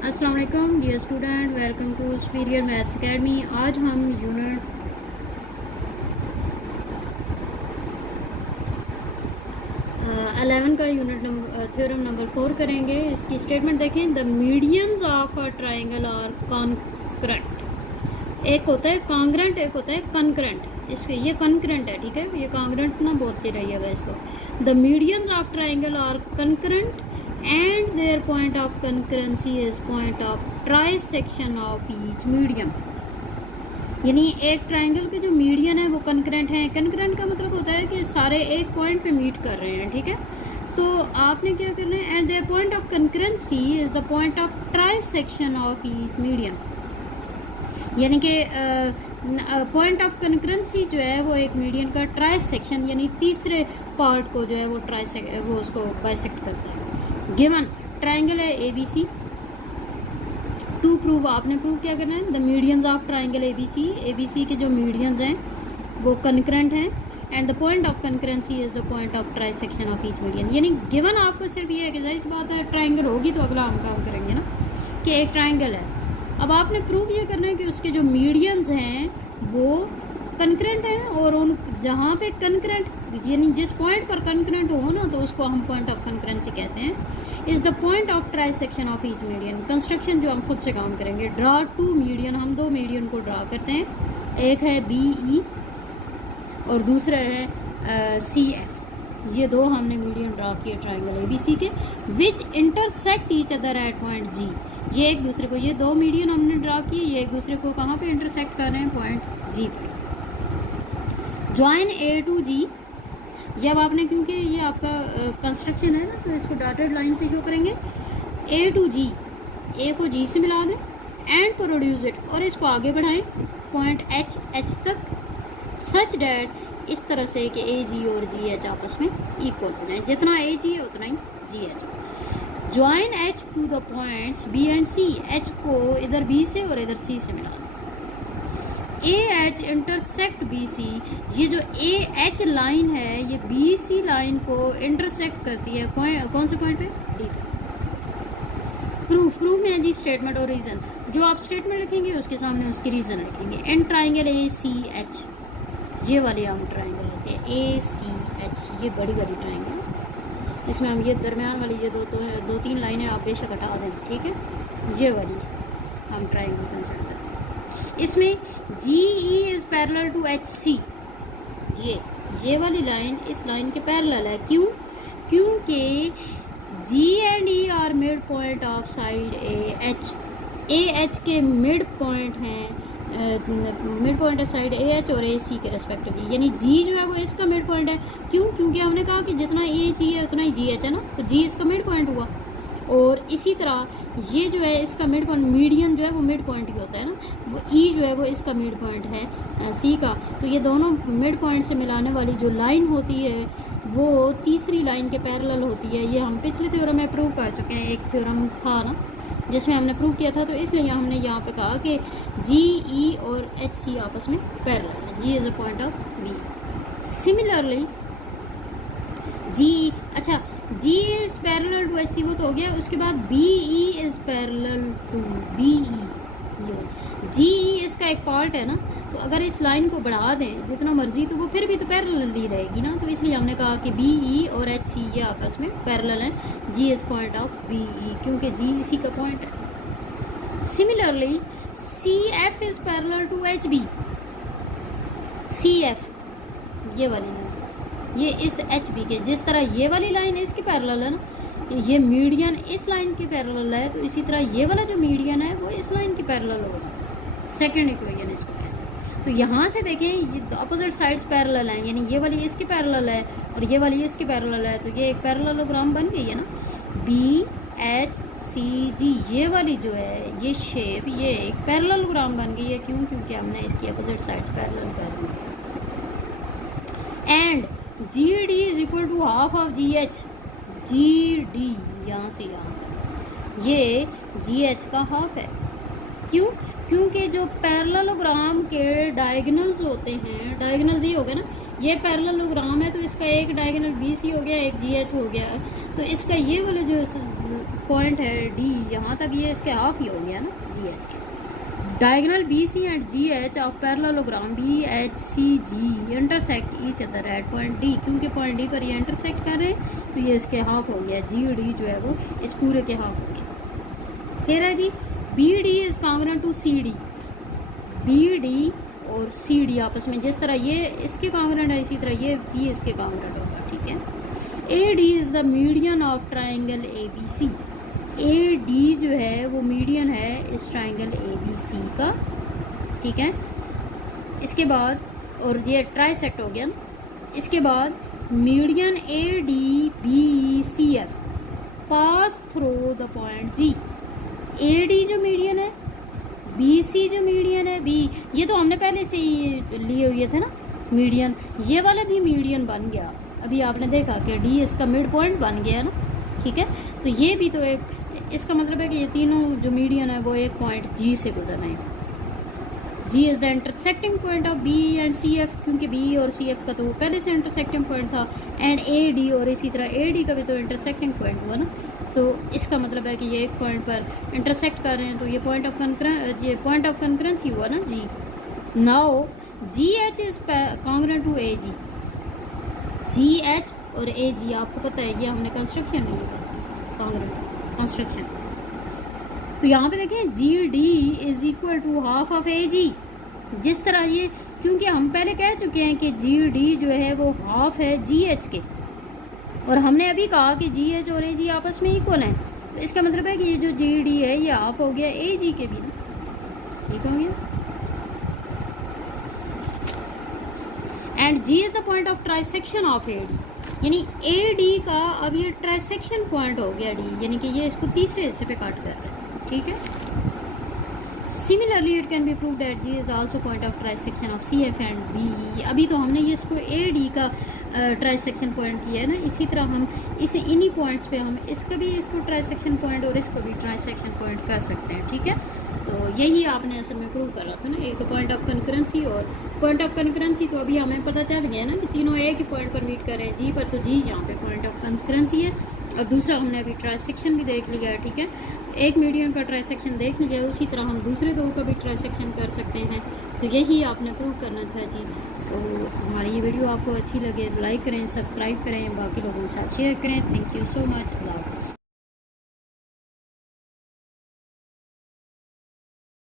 अस्सलाम वालेकुम dear student, welcome to superior maths academy. आज हम यूनिट 11 का यूनिट नंबर थ्योरम नंबर 4 करेंगे। इसकी स्टेटमेंट देखें, the medians of a triangle are concurrent. एक होता है कॉन्ग्रेंट, एक होता है कॉन्करेंट। इसके ये कॉन्करेंट है, ठीक है, ये कॉन्ग्रेंट ना बोलते रहिएगा इसको। The medians of triangle are concurrent and their point of concurrency is point of trisection of each medium। यानी एक ट्राइंगल के जो मीडियन है वो कंकरेंट है। कंकरेंट का मतलब होता है कि सारे एक पॉइंट पे मीट कर रहे हैं, ठीक है। तो आपने क्या करना है, and their point of concurrency is the point of trisection of each medium. यानी कि पॉइंट ऑफ कंकरेंसी जो है वो एक मीडियन का ट्राइसेक्शन यानी तीसरे पार्ट को जो है वो उसको बाइसेक्ट करता है। गिवन ट्राइंगल है ABC। टू प्रूव, आपने प्रूव क्या करना है, the medians of triangle ABC के जो मीडियंस हैं वो कंकरेंट हैं and the point of concurrency is the point of trisection of each median. यानी गिवन आपको सिर्फ ये है कि जाहिर सी बात है ट्राइंगल होगी तो अगला हम काम करेंगे ना कि एक ट्राइंगल है। अब आपने प्रूव ये करना है कि उसके जो मीडियंस हैं वो कंकरेंट हैं और उन जहाँ पे कंकरेंट यानी जिस पॉइंट पर कंकरेंट हो ना तो उसको हम पॉइंट ऑफ कंकरेंसी कहते हैं। Is the point of trisection of each median. Construction जो हम खुद से काम करेंगे, ड्रा टू मीडियन, हम दो मीडियन को ड्रा करते हैं। एक है BE और दूसरा है CF। ये दो हमने मीडियन ड्रा किए ट्राइंगल ABC के, विच intersect each other at point G। ये एक दूसरे को, ये दो मीडियन हमने ड्रा किए, ये एक दूसरे को कहाँ पे इंटरसेक्ट कर रहे हैं, पॉइंट G पे। Join A to G। ये अब आपने, क्योंकि ये आपका कंस्ट्रक्शन है ना तो इसको डॉटेड लाइन से शो करेंगे। A to G, A को G से मिला दें एंड प्रोड्यूस इट, और इसको आगे बढ़ाएं पॉइंट H तक, सच डैट इस तरह से कि AG और GH आपस में इक्वल हो जाए। जितना AG है उतना ही GH। Join H to the points B and C। H को इधर B से और इधर C से मिला दें। AH intersect BC। ये जो AH लाइन है ये BC लाइन को इंटरसेक्ट करती है कौन से पॉइंट पे, D पे। प्रूफ में है जी स्टेटमेंट और रीजन। जो आप स्टेटमेंट लिखेंगे उसके सामने उसकी रीजन लिखेंगे। इन ट्राइंगल ACH, ये वाली हम ट्राइंगल लेते हैं ACH, ये बड़ी वाली ट्राइंगल है। इसमें हम ये दरमियान वाली ये दो तीन लाइनें आप बेशक हटा दें, ठीक है। ये वाली हम ट्राइंगल कंसिडर करते हैं। इसमें GE is parallel to HC। ये वाली लाइन इस लाइन के पैरेलल है। क्यों? क्योंकि G and E are mid point of side AH। AH के मिड पॉइंट हैं, मिड पॉइंट है साइड AH और AC के रेस्पेक्टिवली। यानी G जो है वो इसका मिड पॉइंट है। क्यों? क्योंकि हमने कहा कि जितना AG है उतना ही GH है ना, तो G इसका मिड पॉइंट हुआ। और इसी तरह ये जो है इसका मिड पॉइंट, मीडियन जो है वो मिड पॉइंट ही होता है ना, वो E जो है वो इसका मिड पॉइंट है C का। तो ये दोनों मिड पॉइंट से मिलाने वाली जो लाइन होती है वो तीसरी लाइन के पैरेलल होती है। ये हम पिछले थ्योरम में प्रूव कर चुके हैं। एक थ्योरम था ना जिसमें हमने प्रूव किया था, तो इसलिए हमने यहाँ पे कहा कि GE और HC आपस में पैरेलल है। G is a point of B। Similarly G is parallel to HC, वो तो हो गया। उसके बाद BE is parallel to BE। GE इसका एक पार्ट है ना, तो अगर इस लाइन को बढ़ा दें जितना मर्जी तो वो फिर भी तो पैरेलल ही रहेगी ना, तो इसलिए हमने कहा कि BE और HC ये आपस में पैरेलल हैं। G is point of BE क्योंकि G इसी का पॉइंट है। Similarly CF is parallel to HB। CF ये वाली लाइन, ये इस HB के, जिस तरह ये वाली लाइन इसके पैरेलल है ना, ये मीडियन इस लाइन के पैरेलल है, तो इसी तरह ये वाला जो मीडियन है वो इस लाइन के पैरेलल होगा। सेकंड इक्वेशन इसको कहते हैं। तो यहाँ से देखें ये अपोजिट साइड्स पैरेलल हैं, यानी ये वाली इसके पैरेलल है और ये वाली इसके पैरेलल है, तो ये एक पैरेललोग्राम बन गई है ना। BHCG ये वाली जो है ये शेप ये एक पैरेललोग्राम बन गई है। क्यों? क्योंकि हमने इसकी अपोजिट साइड्स पैरेलल कर दी। And GD is equal to half of GH। GD यहाँ से यहाँ ये GH का हाफ है। क्यों? क्योंकि जो पैरेललोग्राम के डायगोनल्स होते हैं, डायगोनल्स ये हो गए ना, ये पैरेललोग्राम है तो इसका एक डायगोनल BC हो गया, एक GH हो गया, तो इसका ये वाला जो पॉइंट है D यहाँ तक, ये इसके हाफ ही हो गया ना GH के। Diagonal BC and GH of parallelogram BHCG intersect each other at point D, क्योंकि पॉइंट D पर ये इंटरसेक्ट कर रहे हैं तो ये इसके हाफ हो गया, GD जो है वो इस पूरे के हाफ हो गया। फिर है जी BD is congruent to CD, BD और CD आपस में जिस तरह ये इसके कांग्रुएंट है इसी तरह ये B इसके कांग्रुएंट होगा, ठीक है। AD is the median of triangle ABC, AD जो है वो मीडियन है इस ट्राइंगल ABC का, ठीक है। इसके बाद और ये ट्राइसेक्ट हो गया ना, इसके बाद median ADBCF pass through the point G, AD जो मीडियन है, BC जो मीडियन है, B ये तो हमने पहले से ही लिए हुए थे ना मीडियन, ये वाला भी मीडियन बन गया, अभी आपने देखा कि D इसका मिड पॉइंट बन गया ना, ठीक है। तो ये भी तो एक, इसका मतलब है कि ये तीनों जो मीडियन है वो एक पॉइंट G से गुजर रहे हैं। G is the intersecting point of B and CF, क्योंकि B और CF का तो वो पहले से इंटरसेक्टिंग पॉइंट था, एंड AD और इसी तरह AD का भी तो इंटरसेक्टिंग पॉइंट हुआ ना, तो इसका मतलब है कि ये एक पॉइंट पर इंटरसेक्ट कर रहे हैं, तो ये पॉइंट ऑफ कंकरेंसी हुआ ना G। Now GH is congruent to AG, GH और AG आपको पता है ये हमने कंस्ट्रक्शन नहीं लिया, कांग्रुएंट कंस्ट्रक्शन। तो यहाँ पे देखें GD is equal to half of AG, जिस तरह ये, क्योंकि हम पहले कह चुके हैं कि GD जो है वो हाफ है GH के, और हमने अभी कहा कि GH और AG आपस में इक्वल हैं, तो इसका मतलब है कि ये जो GD है ये हाफ हो गया AG के भी ना, ठीक हो गया। And G is the point of trisection of AD, यानी AD का अब ये ट्राइसेक्शन पॉइंट हो गया D, यानी कि ये इसको तीसरे हिस्से पे काट कर रहा है, ठीक है। Similarly it can be prove that G is also point of trisection of CF and B, अभी तो हमने ये इसको AD का ट्राइसेक्शन पॉइंट किया है ना, इसी तरह हम इसे इन्हीं पॉइंट्स पे हम इसका भी इसको ट्राइसेक्शन पॉइंट और इसको भी ट्राइसेक्शन पॉइंट कर सकते हैं, ठीक है। तो यही आपने असल में प्रूव करा था ना, एक तो पॉइंट ऑफ कंकरेंसी, और पॉइंट ऑफ कंकरेंसी तो अभी हमें पता चल गया ना कि तीनों एक ही पॉइंट पर मीट कर रहे हैं G पर, तो G यहाँ पे पॉइंट ऑफ कंकरेंसी है, और दूसरा हमने अभी ट्राइसेक्शन भी देख लिया है, ठीक है। एक मीडियन का ट्राइसेक्शन देख लिया, उसी तरह हम दूसरे दो का भी ट्राइसेक्शन कर सकते हैं, तो यही आपने प्रूव करना था जी। तो हमारी ये वीडियो आपको अच्छी लगे लाइक करें, सब्सक्राइब करें, बाकी लोगों के साथ शेयर करें। Thank you so much. अल्लाह हाफ़िज़।